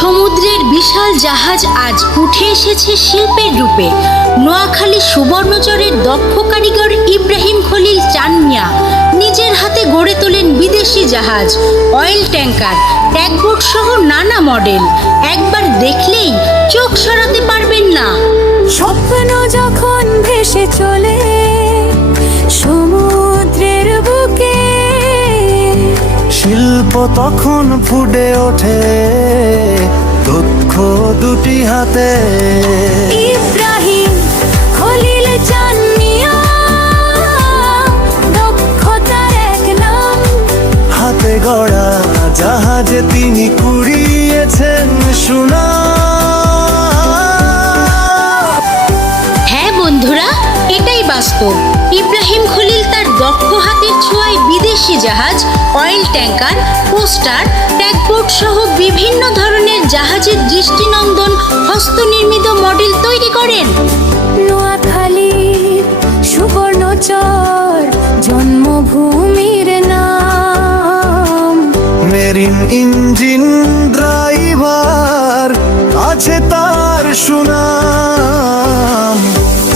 সমুদ্রের বিশাল জাহাজ আজ উঠে এসেছে শিল্পের রূপে। নোয়াখালী সুবর্ণচরের দক্ষ কারিগর ইব্রাহিম খলিল চান মিয়া নিজের হাতে গড়ে তোলেন বিদেশি জাহাজ, অয়েল ট্যাঙ্কার, ট্যাগবোট সহ নানা মডেল। একবার দেখলেই চোখ সরাতে পারবেন না। স্বপ্ন যখন ভেসে চলে সমুদ্রের বুকে, শিল্প তখন ফুটে ওঠে দক্ষ দুটি হাতে। ইব্রাহিম খলিল চান মিয়া দক্ষতার এক নাম। হাতে গড়া জাহাজে তিনি কুড়িয়েছেন সুনাম। হ্যাঁ বন্ধুরা, এটাই বাস্তব। ইব্রাহিম খলিল তার দক্ষ হাতের ছোঁয়ায় বিদেশি জাহাজ, অয়েল ট্যাঙ্কার, পোস্টার, ট্যাগবোট সহ বিভিন্ন ধরনের জাহাজের দৃষ্টিনন্দন হস্তনির্মিত মডেল তৈরি করেন। নোয়াখালীর সুবর্ণচর জন্মভূমির নাম। মেরিন ইঞ্জিন ড্রাইভার আছে তার সুনাম।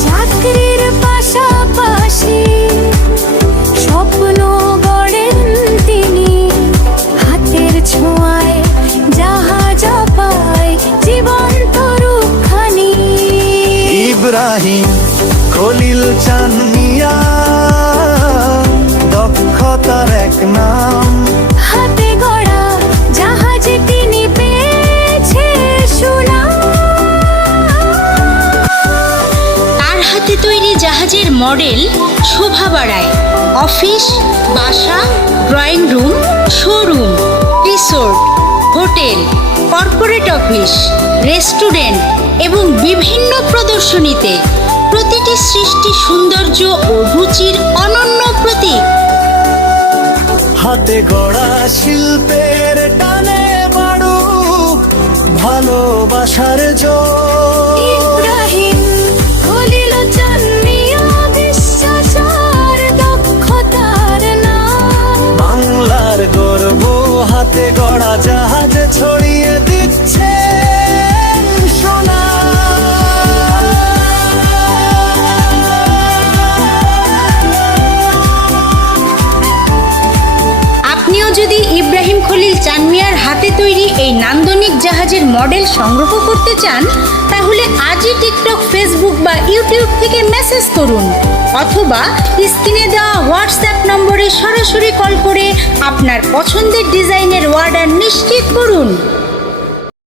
চাকরির পাশাপাশি স্বপ্ন গড়েন তিনি, হাতের ছোঁয়ায় জাহাজ পায় জীবন্ত রূপখানি। ইব্রাহিম খলিল চান মিয়া দক্ষতার এক নাম। হাতে গড়া জাহাজে তিনি পেয়েছে সুনাম। তার হাতে তৈরি জাহাজের মডেল শোভা বাড়ায় অফিস, বাসা, drawing room, showroom, resort, hotel, corporate office, restaurant এবং বিভিন্ন প্রদর্শনীতে। প্রতিটি সৃষ্টি সৌন্দর্য ও রুচির অনন্য প্রতীক। হাতে গড়া শিল্পের টানে বাড়ুক ভালোবাসার জোর। ইব্রাহিম খলিল চান মিয়া বিশ্বাস আর দক্ষতার নাম। বাংলার গর্ব হাতে গড়া জাহাজ ছড়িয়ে দিচ্ছে সোনা। আপনিও যদি ইব্রাহিম খলিল চান মিয়ার হাতে তৈরি এই নান্দনিক জাহাজের মডেল সংগ্রহ করতে চান, তাহলে আজই টিকটক, ফেসবুক বা ইউটিউব থেকে মেসেজ করুন, অথবা স্ক্রিনে দেওয়া হোয়াটসঅ্যাপ নম্বরে সরাসরি কল করে আপনার পছন্দের ডিজাইনের অর্ডার নিশ্চিত করুন।